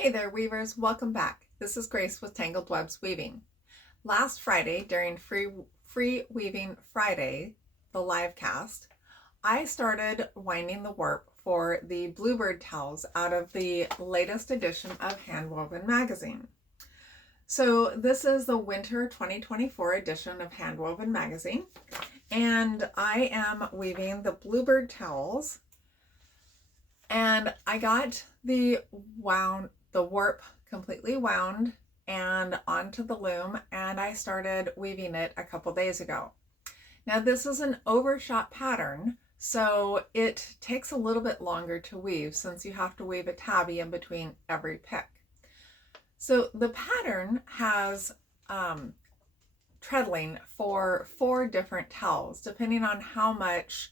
Hey there, weavers. Welcome back. This is Grace with Tangled Webs Weaving. Last Friday, during Free Weaving Friday, the live cast, I started winding the warp for the Bluebird towels out of the latest edition of Handwoven magazine. So this is the winter 2024 edition of Handwoven magazine, and I am weaving the Bluebird towels, and I got the warp completely wound and onto the loom, and I started weaving it a couple days ago. Now this is an overshot pattern, so it takes a little bit longer to weave since you have to weave a tabby in between every pick. So the pattern has treadling for 4 different towels depending on how much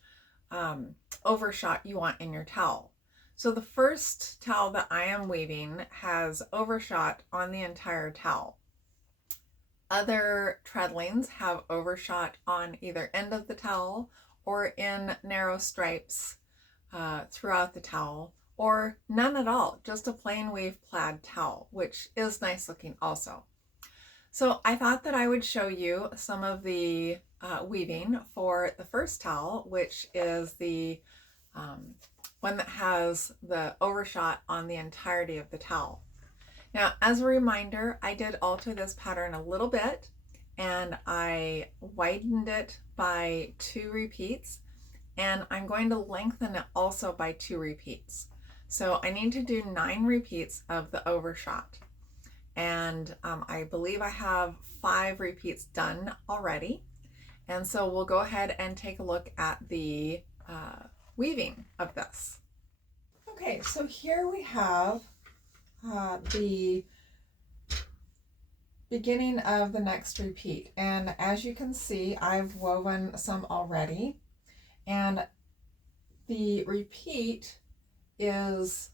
overshot you want in your towel. So the first towel that I am weaving has overshot on the entire towel. Other treadlings have overshot on either end of the towel or in narrow stripes throughout the towel, or none at all, just a plain weave plaid towel, which is nice looking also. So I thought that I would show you some of the weaving for the first towel, which is the one that has the overshot on the entirety of the towel. Now, as a reminder, I did alter this pattern a little bit, and I widened it by 2 repeats, and I'm going to lengthen it also by 2 repeats. So I need to do 9 repeats of the overshot, and I believe I have 5 repeats done already. And so we'll go ahead and take a look at the weaving of this. Okay, so here we have the beginning of the next repeat, and as you can see, I've woven some already, and the repeat is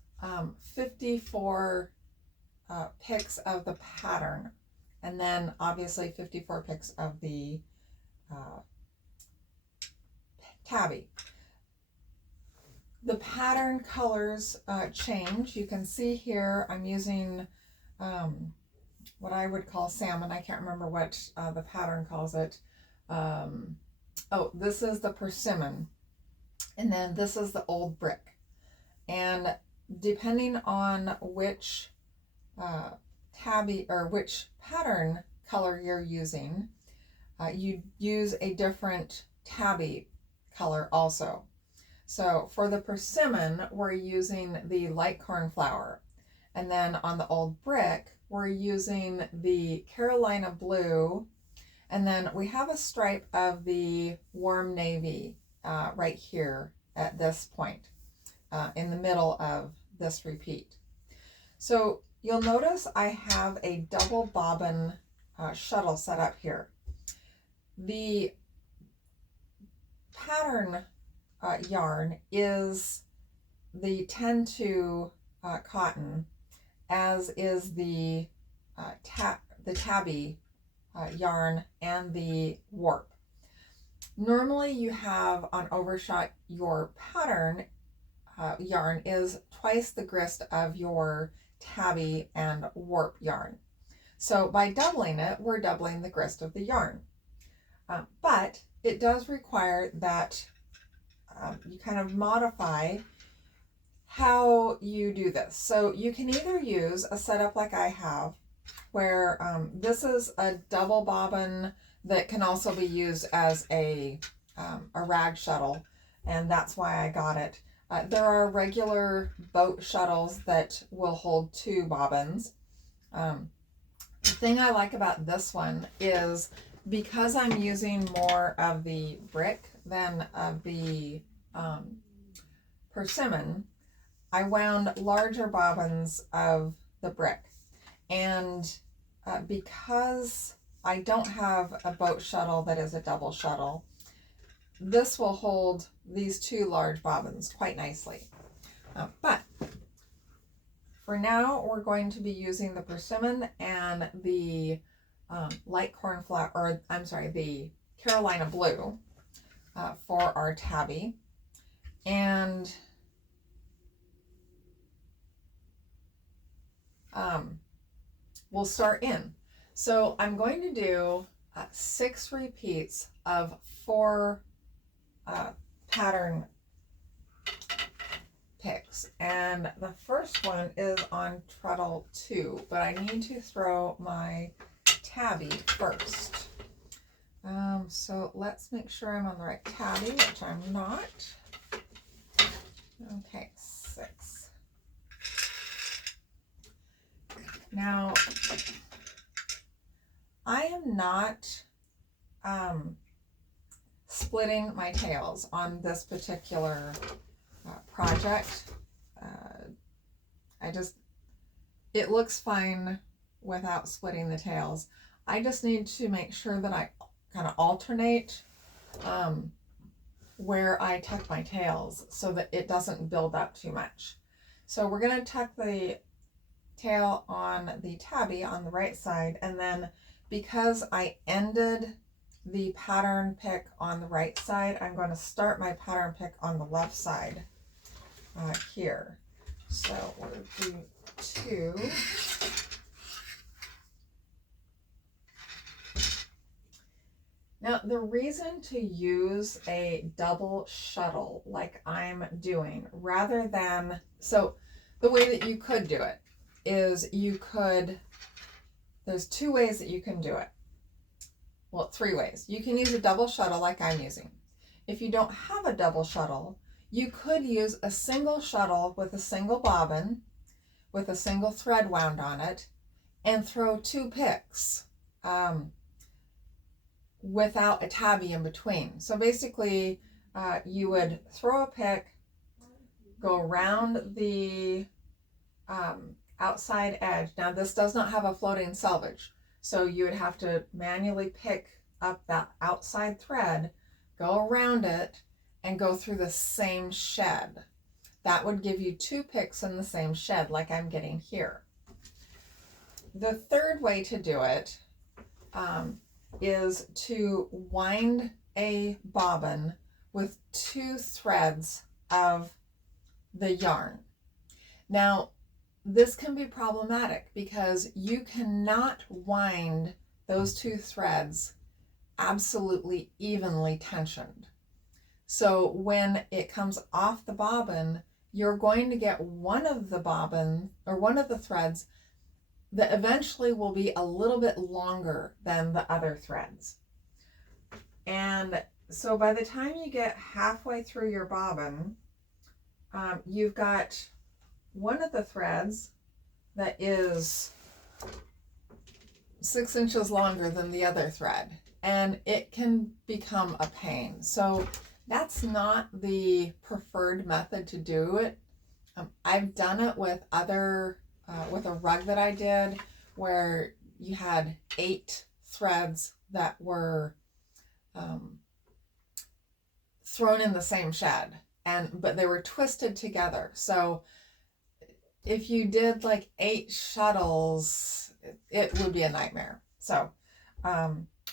54 picks of the pattern, and then obviously 54 picks of the tabby. The pattern colors change. You can see here I'm using what I would call salmon. I can't remember what the pattern calls it. Oh, this is the persimmon, and then this is the old brick. And depending on which tabby or which pattern color you're using, you use a different tabby color also. So for the persimmon, we're using the light cornflower, and then on the old brick, we're using the Carolina blue, and then we have a stripe of the warm navy right here at this point in the middle of this repeat. So you'll notice I have a double bobbin shuttle set up here. The pattern yarn is the 10-2 cotton, as is the tabby yarn and the warp. Normally you have on overshot, your pattern yarn is twice the grist of your tabby and warp yarn. So by doubling it, we're doubling the grist of the yarn. But it does require that you kind of modify how you do this. So you can either use a setup like I have, where this is a double bobbin that can also be used as a rag shuttle, and that's why I got it. There are regular boat shuttles that will hold 2 bobbins. The thing I like about this one is because I'm using more of the brick than of the persimmon, I wound larger bobbins of the brick. And because I don't have a boat shuttle that is a double shuttle, this will hold these 2 large bobbins quite nicely. But for now, we're going to be using the persimmon and the light cornflower, or I'm sorry, the Carolina blue for our tabby. And will start in. So I'm going to do 6 repeats of 4 pattern picks, and the first one is on treadle 2, but I need to throw my tabby first. So let's make sure I'm on the right tabby, which I'm not. Okay, 6. Now, I am not splitting my tails on this particular project. It looks fine without splitting the tails. I just need to make sure that I kind of alternate where I tuck my tails so that it doesn't build up too much. So we're going to tuck the tail on the tabby on the right side, and then because I ended the pattern pick on the right side, I'm going to start my pattern pick on the left side here. So we'll do 2. Now, the reason to use a double shuttle like I'm doing rather than, so the way that you could do it is there's 2 ways that you can do it. Well, 3 ways. You can use a double shuttle like I'm using. If you don't have a double shuttle, you could use a single shuttle with a single bobbin with a single thread wound on it and throw 2 picks without a tabby in between. So basically, you would throw a pick, go around the outside edge. Now, this does not have a floating selvage, so you would have to manually pick up that outside thread, go around it, and go through the same shed. That would give you 2 picks in the same shed like I'm getting here. The third way to do it is to wind a bobbin with 2 threads of the yarn. Now, this can be problematic because you cannot wind those 2 threads absolutely evenly tensioned. So when it comes off the bobbin, you're going to get one of the bobbin or one of the threads that eventually will be a little bit longer than the other threads. And so by the time you get halfway through your bobbin, you've got one of the threads that is 6 inches longer than the other thread, and it can become a pain. So that's not the preferred method to do it. I've done it with with a rug that I did where you had 8 threads that were thrown in the same shed, but they were twisted together. So if you did like 8 shuttles, it would be a nightmare. So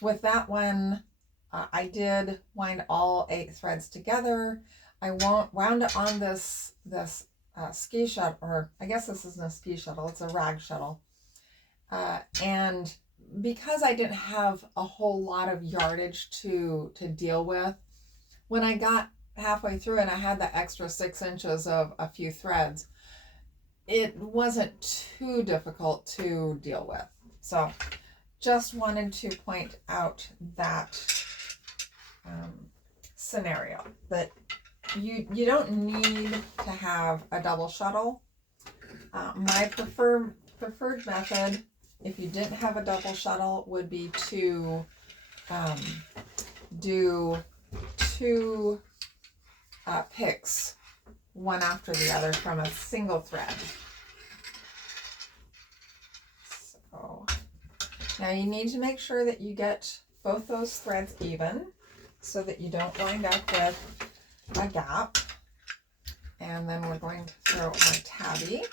with that one, I did wind all 8 threads together. I wound it on this ski shuttle, or I guess this isn't a ski shuttle, it's a rag shuttle. And because I didn't have a whole lot of yardage to deal with, when I got halfway through and I had that extra 6 inches of a few threads, it wasn't too difficult to deal with. So just wanted to point out that scenario, that you don't need to have a double shuttle. My preferred method, if you didn't have a double shuttle, would be to do 2 picks, one after the other, from a single thread. So now you need to make sure that you get both those threads even so that you don't wind up with a gap. And then we're going to throw our tabby.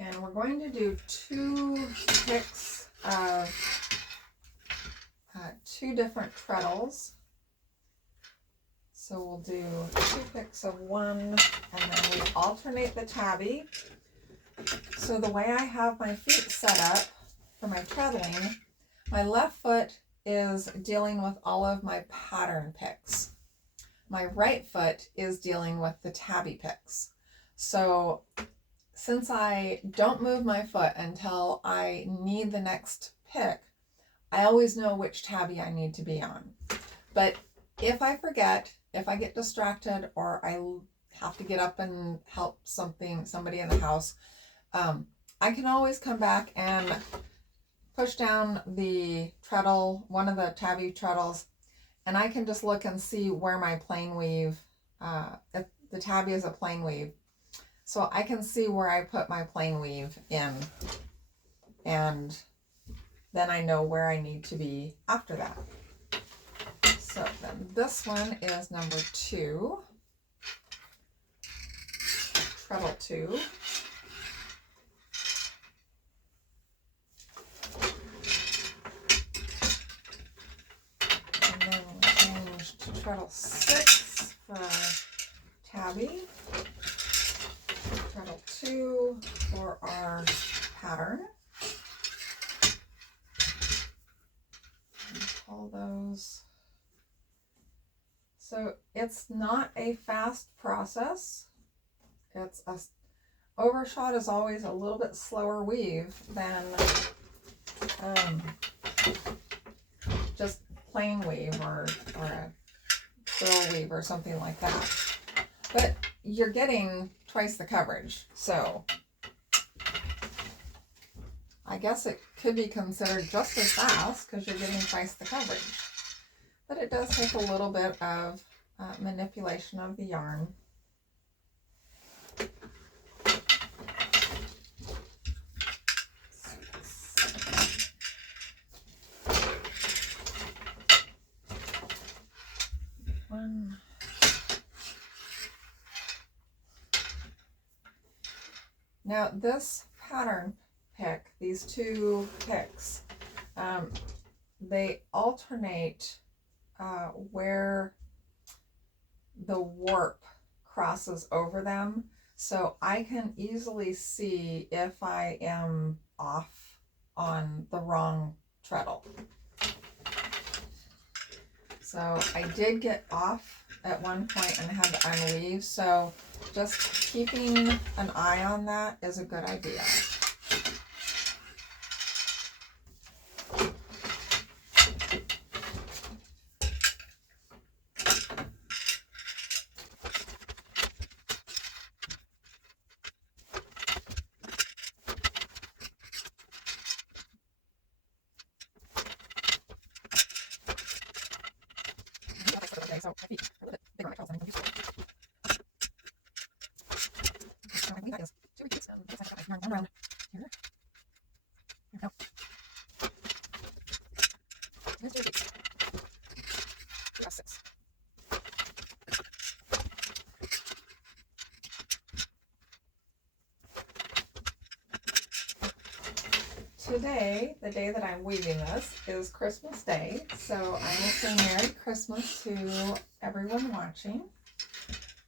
And we're going to do 2 picks of 2 different treadles. So we'll do 2 picks of one, and then we alternate the tabby. So the way I have my feet set up for my treadling, my left foot is dealing with all of my pattern picks. My right foot is dealing with the tabby picks. So since I don't move my foot until I need the next pick, I always know which tabby I need to be on. But if I forget, if I get distracted, or I have to get up and help somebody in the house, I can always come back and push down the treadle, one of the tabby treadles, and I can just look and see where my plain weave, if the tabby is a plain weave, so I can see where I put my plain weave in, and then I know where I need to be after that. So then this one is number 2, treadle 2. And then we'll change to treadle 6 for tabby, treadle 2 for our pattern. And pull those. So it's not a fast process. It's a overshot is always a little bit slower weave than just plain weave or a quill weave or something like that. But you're getting twice the coverage, so I guess it could be considered just as fast because you're getting twice the coverage. But it does take a little bit of manipulation of the yarn. One. Now this pattern pick, these 2 picks, they alternate where the warp crosses over them, so I can easily see if I am off on the wrong treadle. So I did get off at one point and had to unweave, so just keeping an eye on that is a good idea. So my feet are a little bit bigger on my toes than I'm used to. So I believe that is 2 repeats, and looks like I've got my yarn one round here. Here we go. Here's 2 repeats. We have 6. Today, the day that I'm weaving this, is Christmas Day, so I will say Merry Christmas to everyone watching.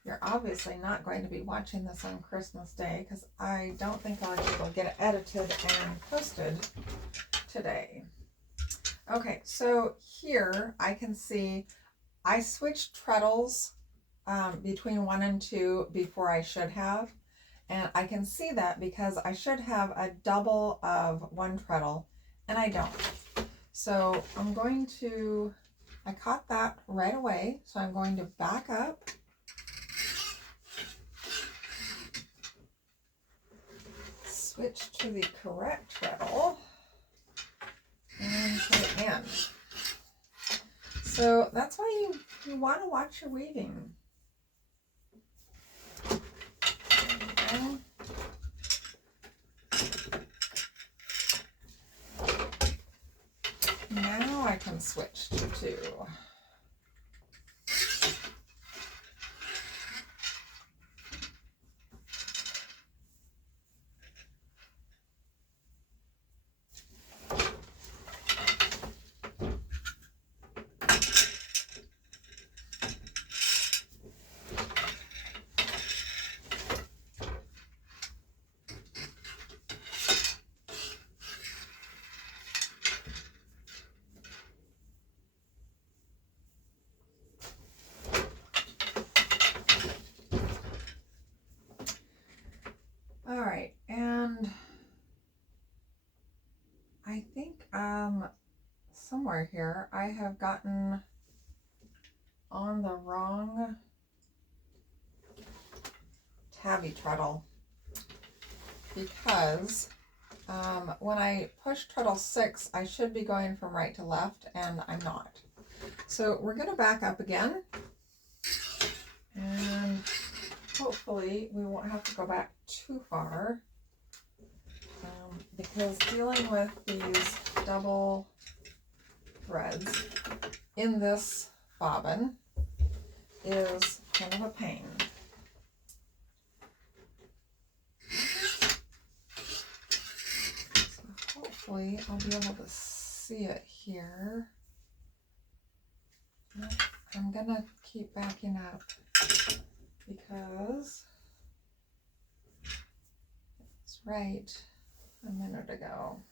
You're obviously not going to be watching this on Christmas Day because I don't think I'll be able to get it edited and posted today. Okay, so here I can see I switched treadles between 1 and 2 before I should have. And I can see that because I should have a double of 1 treadle, and I don't. So I'm going to, I caught that right away, so I'm going to back up. Switch to the correct treadle, and put it in. So that's why you want to watch your weaving. Now I can switch to 2. somewhere here I have gotten on the wrong tabby treadle, because when I push treadle 6, I should be going from right to left, and I'm not. So we're going to back up again, and hopefully we won't have to go back too far, because dealing with these double threads in this bobbin is kind of a pain. So hopefully I'll be able to see it here. I'm gonna keep backing up because it's right a minute ago.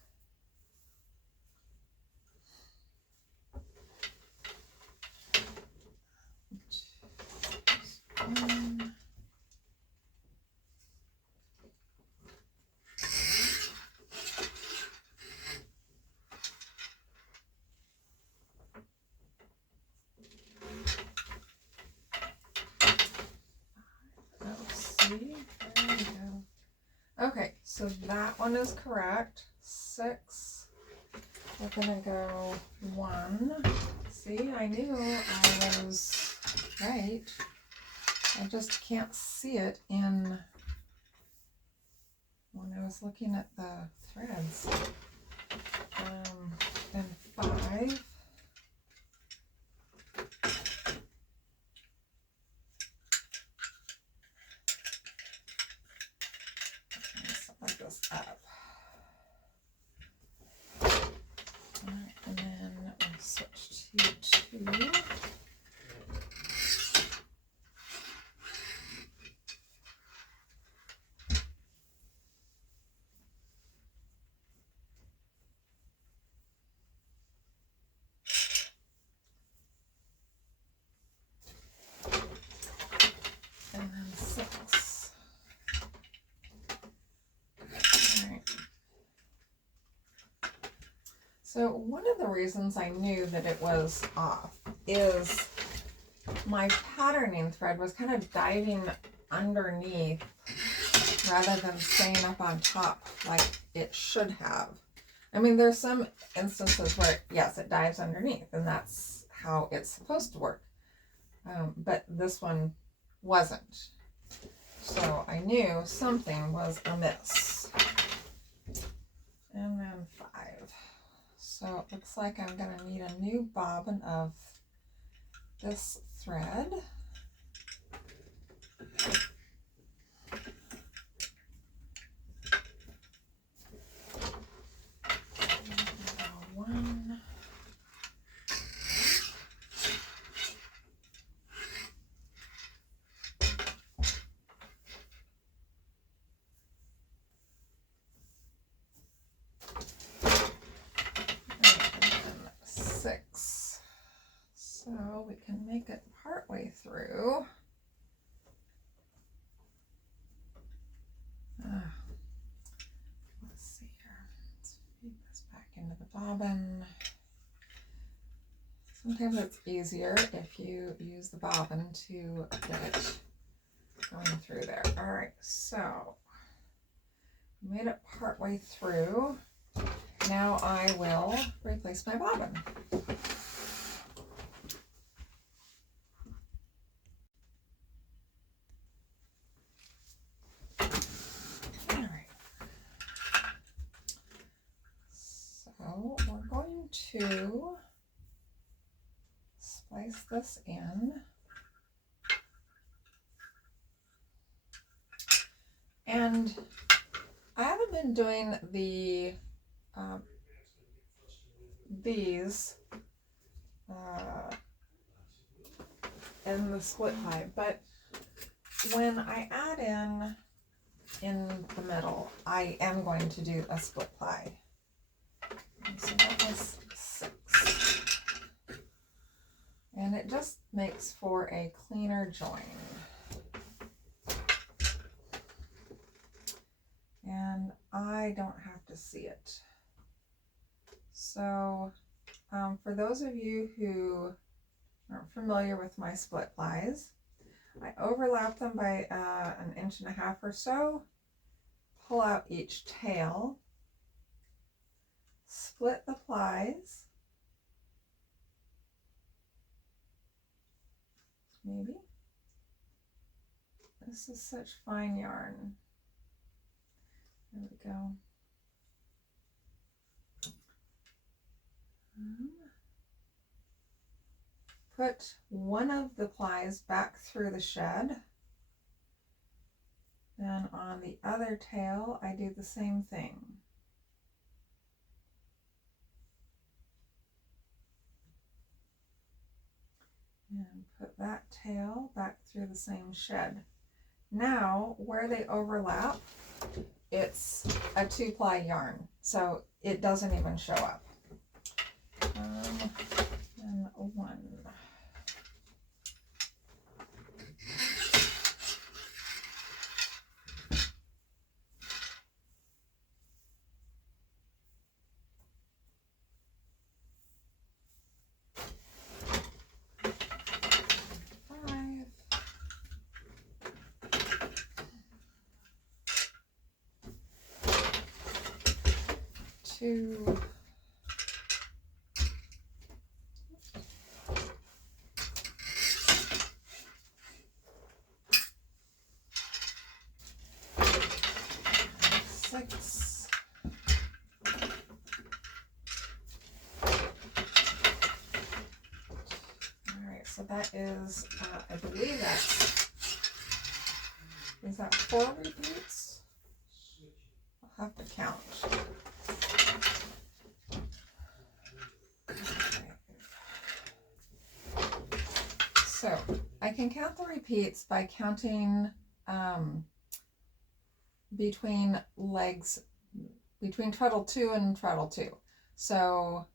There we go. Okay, so that one is correct. 6. We're gonna go 1. See, I knew I was right. I just can't see it in when I was looking at the threads. And 5. Like this up. Alright, and then we'll switch to 2. And then 6. Alright. So one of the reasons I knew that it was off is my patterning thread was kind of diving underneath rather than staying up on top like it should have. I mean, there's some instances where, yes, it dives underneath, and that's how it's supposed to work. But this one wasn't. So I knew something was amiss. And then 5. So it looks like I'm going to need a new bobbin of this thread. One. And 6. So we can make it partway through. Let's see here. Let's feed this back into the bobbin. Sometimes it's easier if you use the bobbin to get it going through there. All right, so we made it partway through. Now I will replace my bobbin. So we're going to splice this in. And I haven't been doing the these in the split ply, but when I add in the middle, I am going to do a split ply. And so that was 6. And it just makes for a cleaner join. And I don't have to see it. So for those of you who aren't familiar with my split plies, I overlap them by 1.5 inches or so, pull out each tail, split the plies, maybe. This is such fine yarn. There we go. Put one of the plies back through the shed. Then on the other tail, I do the same thing. And put that tail back through the same shed. Now, where they overlap, it's a 2-ply yarn, so it doesn't even show up. And 1. 2. Six. All right, so that is, I believe is that 4 repeats? I'll have to count. So I can count the repeats by counting between legs, between treadle 2 and treadle 2. So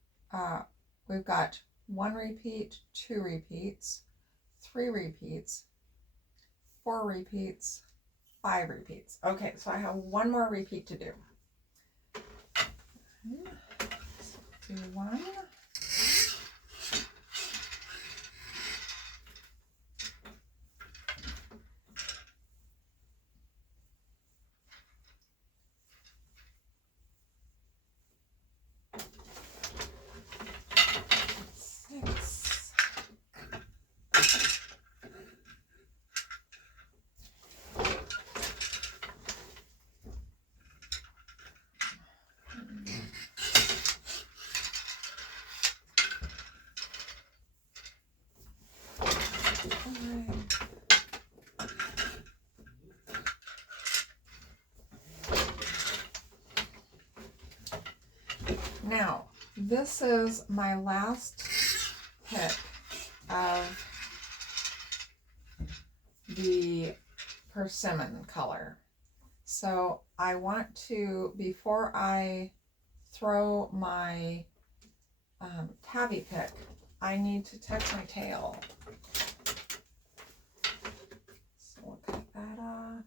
we've got 1 repeat, 2 repeats, 3 repeats, 4 repeats, 5 repeats. Okay, so I have 1 more repeat to do. So do 1. Now, this is my last pick of the persimmon color. So I want to, before I throw my tabby pick, I need to tuck my tail. So we'll cut that off.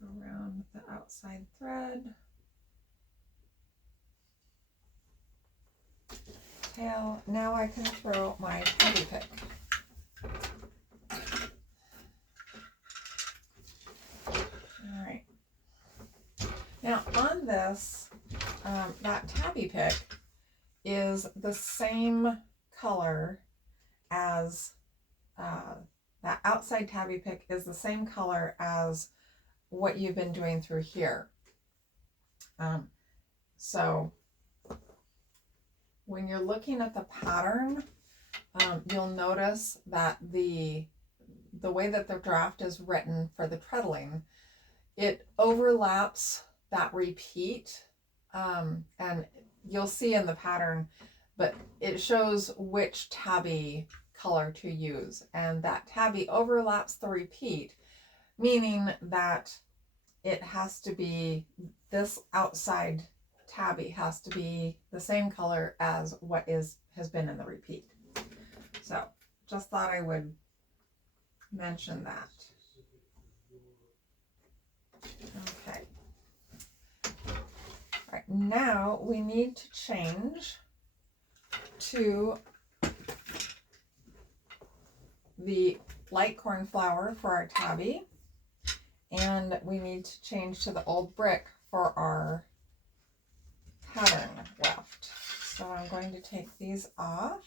Go around the outside thread. Tail. Now I can throw my tabby pick. All right. Now on this, that tabby pick is the same color as that outside tabby pick is the same color as what you've been doing through here. So when you're looking at the pattern, you'll notice that the way that the draft is written for the treadling, it overlaps that repeat, and you'll see in the pattern, but it shows which tabby color to use, and that tabby overlaps the repeat, meaning that it has to be, this outside tabby has to be the same color as what has been in the repeat. So just thought I would mention that. Okay. All right, now we need to change to the light cornflower for our tabby, and we need to change to the old brick for our pattern left. So I'm going to take these off.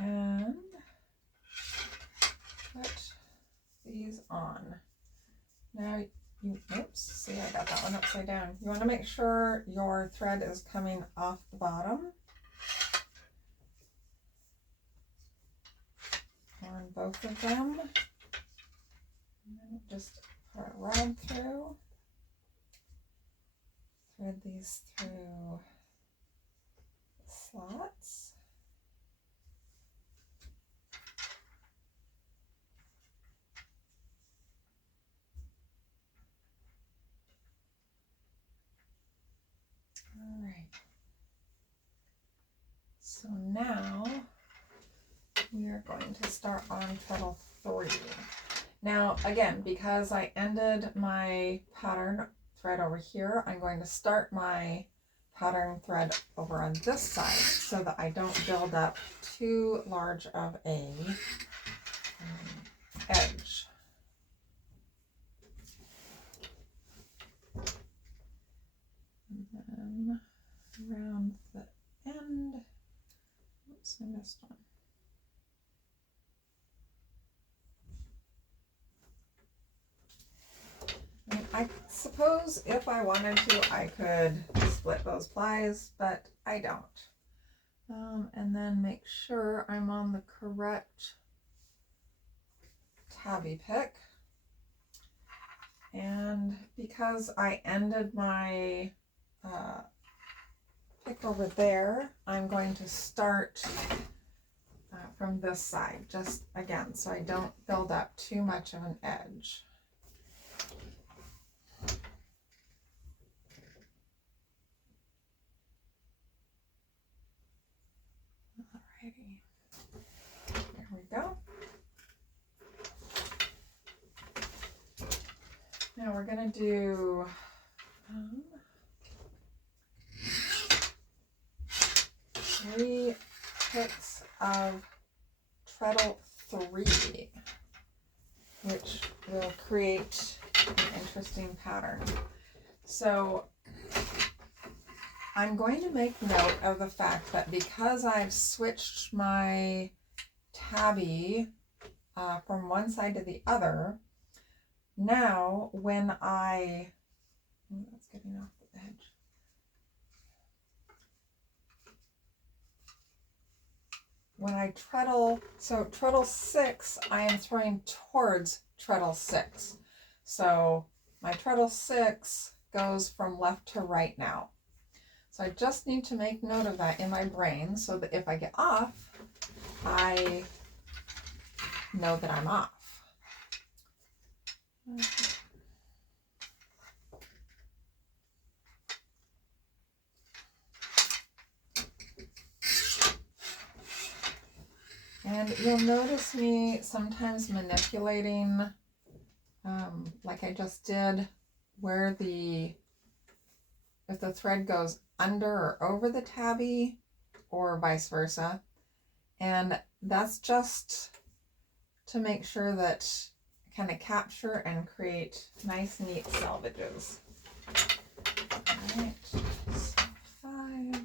And put these on. Now, oops, see, I got that one upside down. You want to make sure your thread is coming off the bottom on both of them. And then just put a rod through, thread these through the slots. All right. So now we are going to start on treadle 3. Now again, because I ended my pattern thread over here, I'm going to start my pattern thread over on this side so that I don't build up too large of a edge. And then around the end, oops, I missed one. I suppose if I wanted to, I could split those plies, but I don't. And then make sure I'm on the correct tabby pick. And because I ended my pick over there, I'm going to start from this side, just again, so I don't build up too much of an edge. Alrighty, there we go. Now we're going to do 3 picks of treadle 3, which will create an interesting pattern. So I'm going to make note of the fact that because I've switched my tabby from one side to the other, now when that's getting off the edge. When I treadle, so treadle 6, I am throwing towards treadle 6. So my treadle 6 goes from left to right now. So I just need to make note of that in my brain so that if I get off, I know that I'm off. And you'll notice me sometimes manipulating, like I just did, where if the thread goes under or over the tabby or vice versa. And that's just to make sure that I kind of capture and create nice, neat selvages. All right, so 5.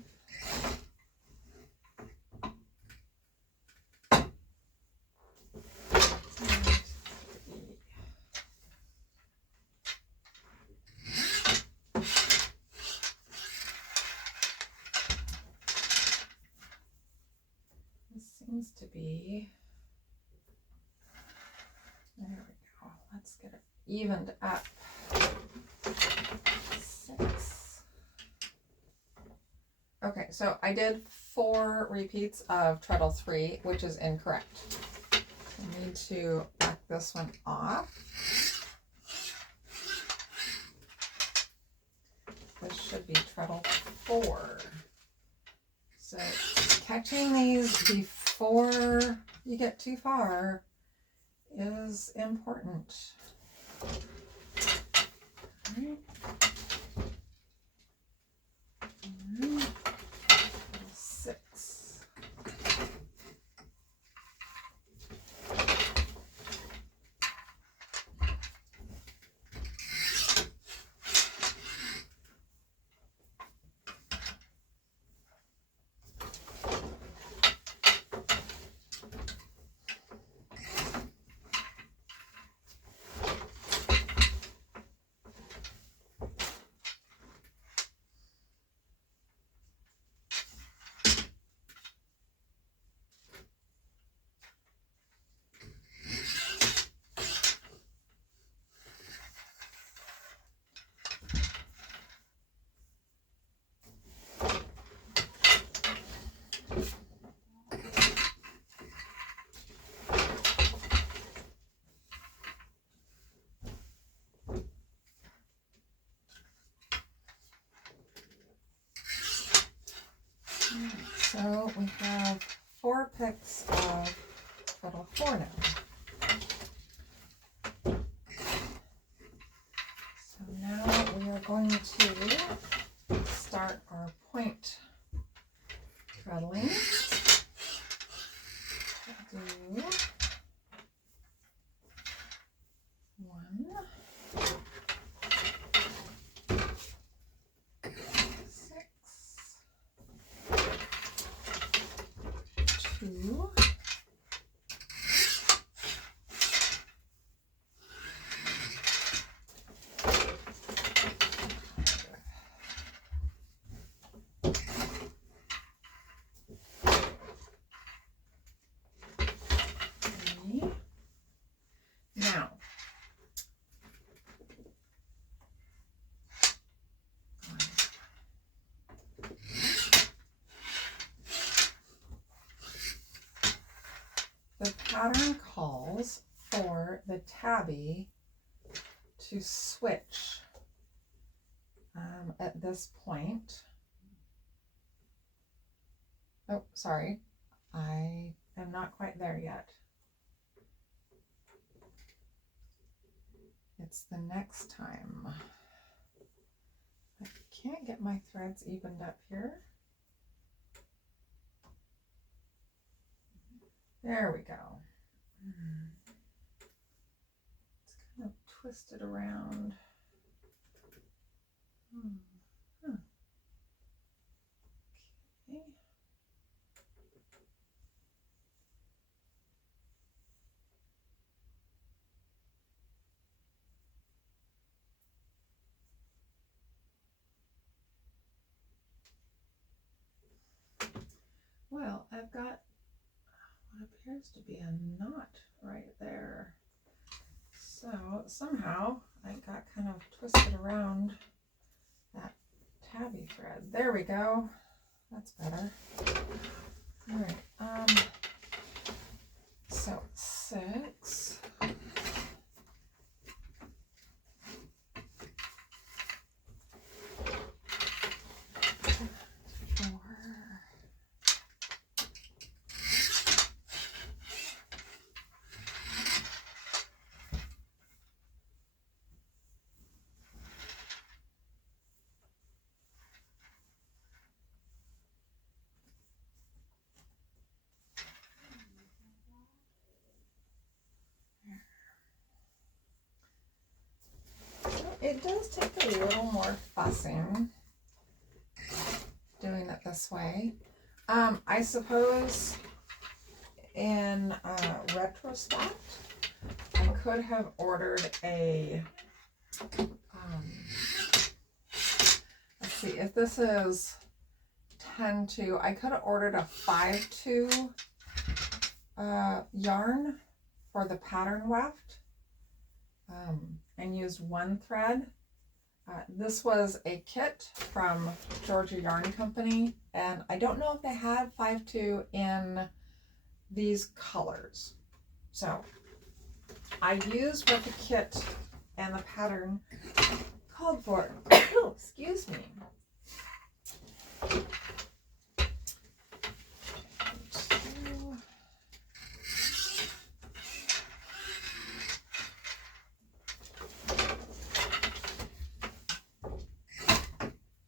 Seems to be, there we go, let's get it evened up. 6. Okay, so I did 4 repeats of treadle 3, which is incorrect. I need to back this one off. this should be treadle 4. So catching these before you get too far is important. All right. And 6. So we have 4 picks of treadle 4 now. So now we are going to start our point treadling. Do 1, 6, 2, 3. Now, the pattern calls for the tabby to switch at this point. Oh, sorry. I am not quite there yet. It's the next time. I can't get my threads evened up here. There we go. It's kind of twisted around. Okay. Well, I've got what appears to be a knot right there. So somehow I got kind of twisted around that tabby thread. There we go. That's better. All right. So 6. 4. It does take a little more fussing doing it this way. I suppose in retrospect, I could have ordered a, let's see, if this is 10-2, I could have ordered a 5-2 yarn for the pattern weft. And used 1 thread. This was a kit from Georgia Yarn Company, and I don't know if they had 5-2 in these colors. So I used what the kit and the pattern called for. Excuse me.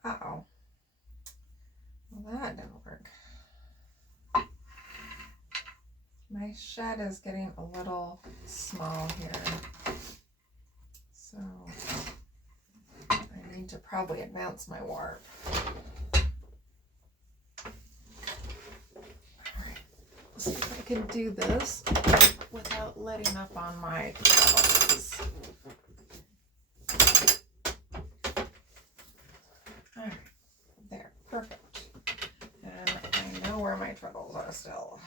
Uh-oh. Well, that didn't work. My shed is getting a little small here. So I need to probably advance my warp. Alright, let's see if I can do this without letting up on my treadles. Alright, there, perfect. And I know where my treadles are still.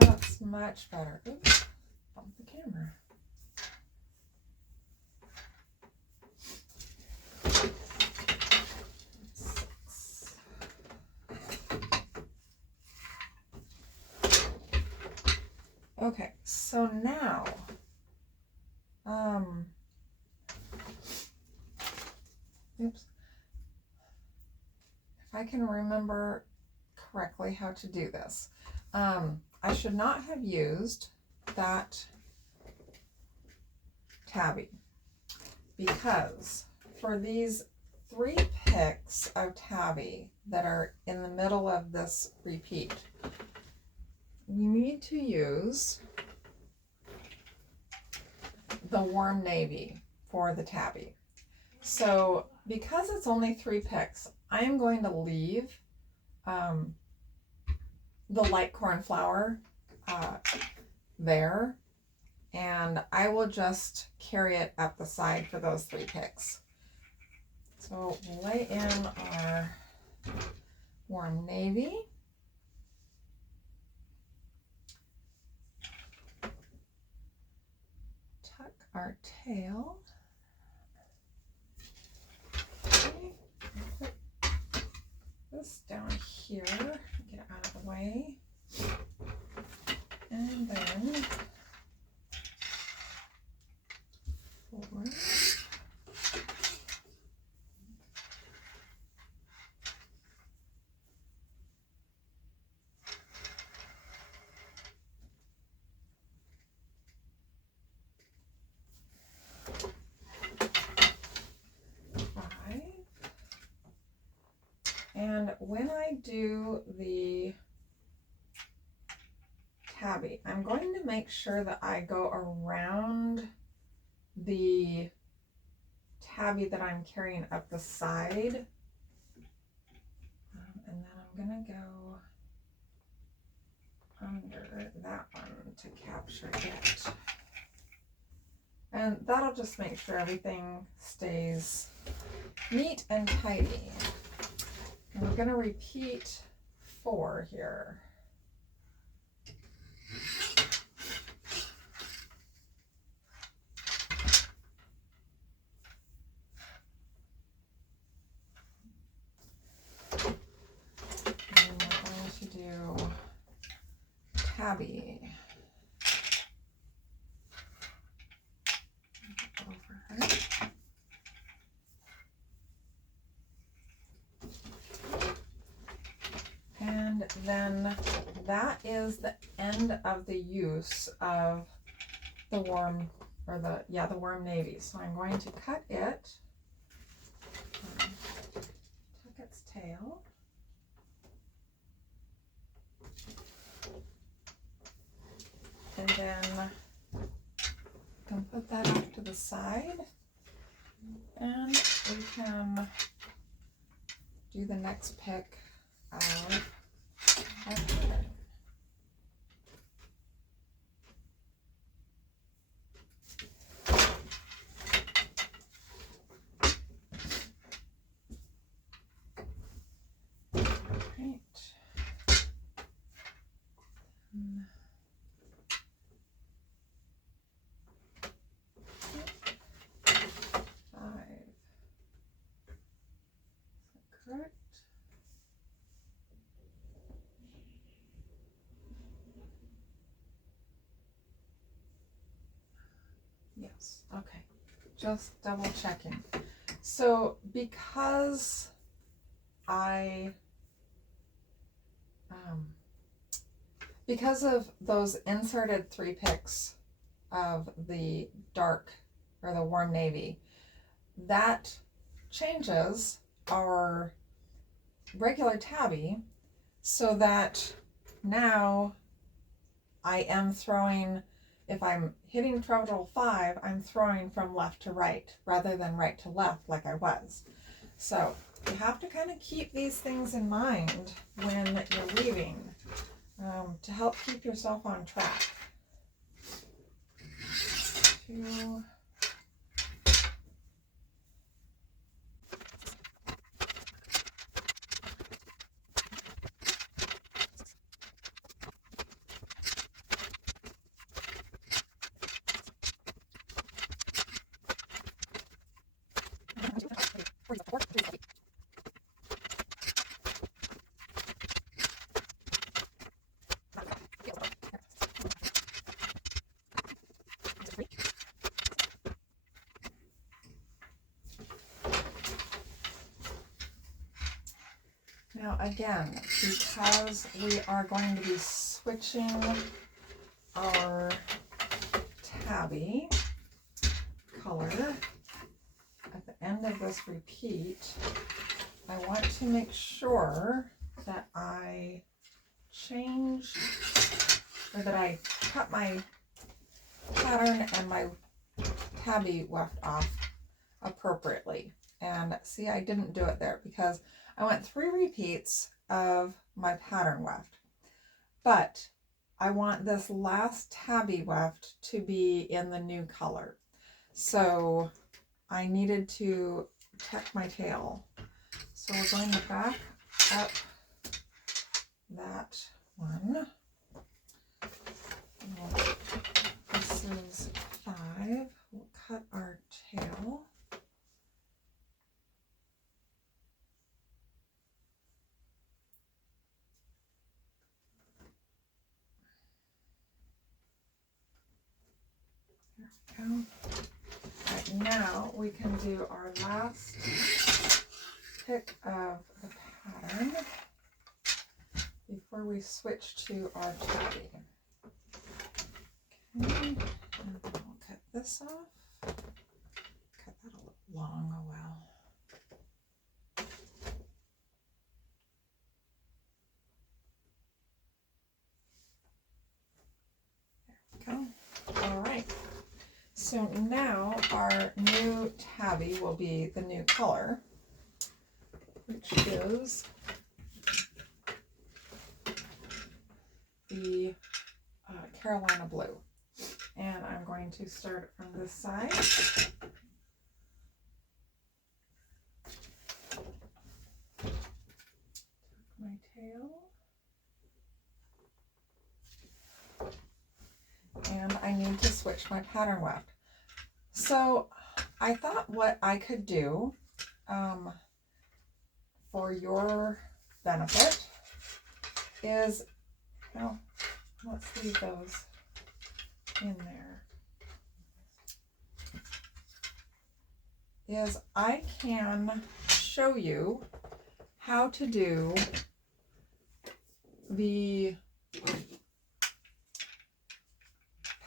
That's much better. Oops, bumped the camera. Okay, so now, oops, if I can remember correctly how to do this. I should not have used that tabby because for these 3 picks of tabby that are in the middle of this repeat, you need to use the warm navy for the tabby. So because it's only 3 picks, I'm going to leave the light cornflower there, and I will just carry it up the side for those 3 picks. So we'll lay in our warm navy. Tuck our tail. Okay. Put this down here, get it out of the way. And then forward. And when I do the tabby, I'm going to make sure that I go around the tabby that I'm carrying up the side. And then I'm going to go under that one to capture it. And that'll just make sure everything stays neat and tidy. And we're going to repeat 4 here. And we're going to do tabby. Over. And then that is the end of the use of the warm, or the warm navy. So I'm going to cut it, tuck its tail, and then you can put that off to the side, and we can do the next pick of our pattern. Right. 5. Correct. is. Okay, just double checking. So because because of those inserted 3 picks of the dark or the warm navy, that changes our regular tabby so that now I am throwing, if I'm hitting treble 5, I'm throwing from left to right rather than right to left like I was. So you have to kind of keep these things in mind when you're weaving to help keep yourself on track. 2. Now again, because we are going to be switching our tabby color at the end of this repeat, I want to make sure that I change, or that I cut my pattern and my tabby weft off appropriately. And see, I didn't do it there because I went 3 repeats of my pattern weft, but I want this last tabby weft to be in the new color. So I needed to check my tail. So we're going to back up that one. This is 5. We'll cut our tail. There we go. Right, now we can do our last pick of the pattern before we switch to our tabby. Okay, and then we'll cut this off. Cut that a little long, oh well. There we go. All right. So now our new tabby will be the new color, which is the Carolina blue. And I'm going to start from this side. Tuck my tail. And I need to switch my pattern weft. So I thought what I could do for your benefit is, well, let's leave those in there, is I can show you how to do the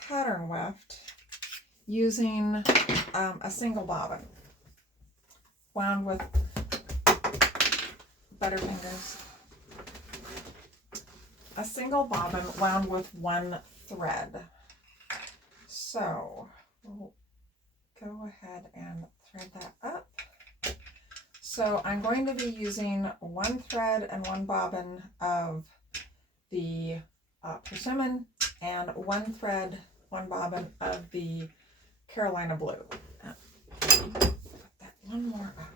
pattern weft using a single bobbin wound with butterfingers. A single bobbin wound with 1 thread. So we'll go ahead and thread that up. So I'm going to be using 1 thread and 1 bobbin of the persimmon and 1 thread, 1 bobbin of the Carolina blue. Put that one more up.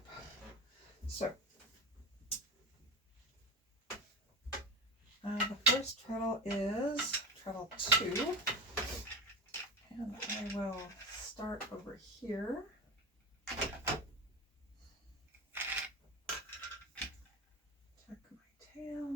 So the first treadle is treadle 2, and I will start over here. Tuck my tail.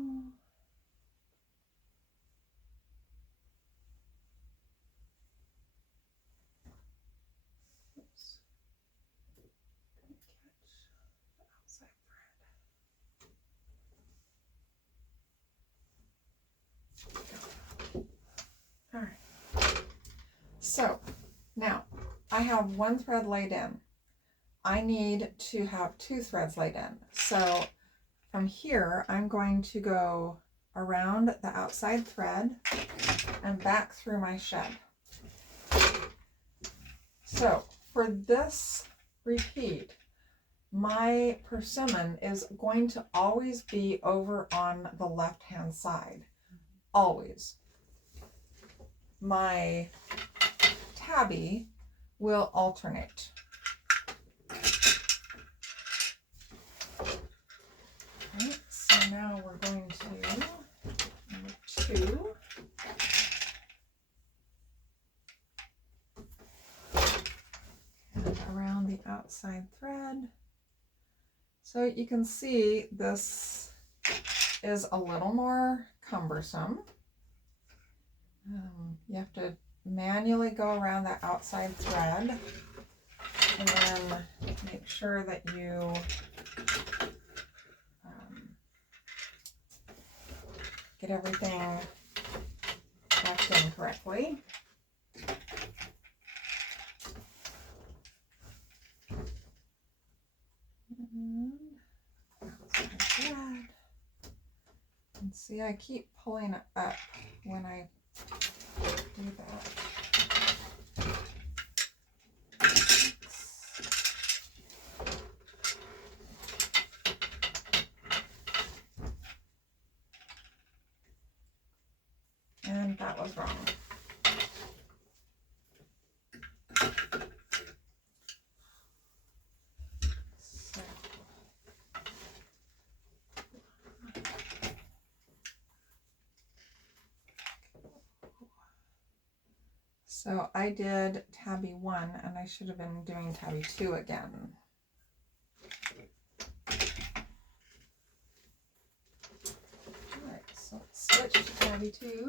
So now I have one thread laid in. I need to have 2 threads laid in. So from here, I'm going to go around the outside thread and back through my shed. So for this repeat, my persimmon is going to always be over on the left-hand side. Always. My tabby will alternate. Right, so now we're going to number 2. And around the outside thread. So you can see this is a little more cumbersome. You have to manually go around that outside thread and then make sure that you get everything tucked in correctly. Outside thread. And see, I keep pulling it up when I do that. And that was wrong. So I did tabby 1 and I should have been doing tabby 2 again. Alright, so let's switch to tabby 2.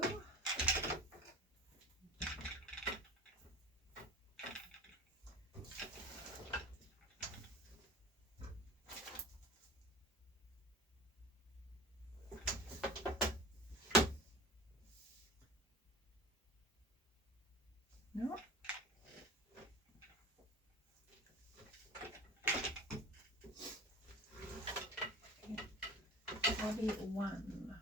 Nope. Tabby 1.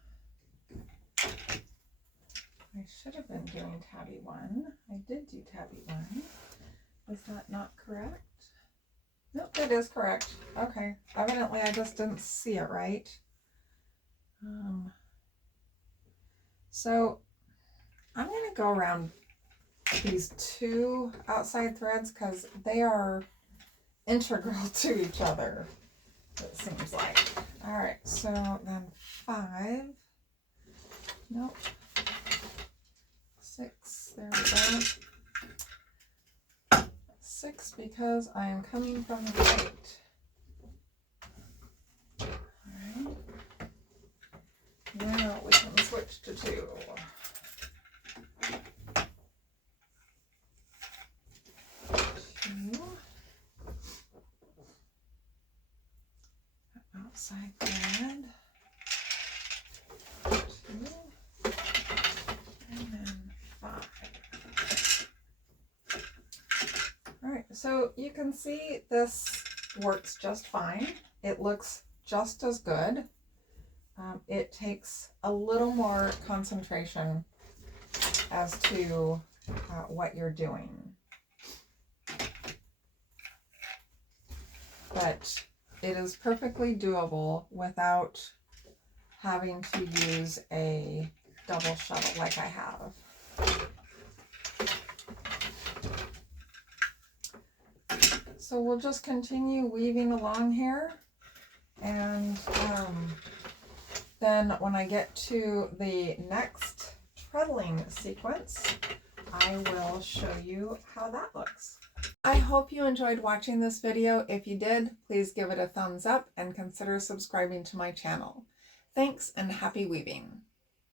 I should have been doing tabby 1. I did do tabby 1. Is that not correct? Nope, it is correct. Okay. Evidently I just didn't see it right. So I'm going to go around these 2 outside threads because they are integral to each other, it seems like. All right, so then 5, nope, 6, there we go. 6 because I am coming from the right. All right, now we can switch to 2. Outside thread, 2, and then 5. All right, so you can see this works just fine. It looks just as good. It takes a little more concentration as to what you're doing. But it is perfectly doable without having to use a double shuttle like I have. So we'll just continue weaving along here, and then when I get to the next treadling sequence, I will show you how that looks. I hope you enjoyed watching this video. If you did, please give it a thumbs up and consider subscribing to my channel. Thanks and happy weaving!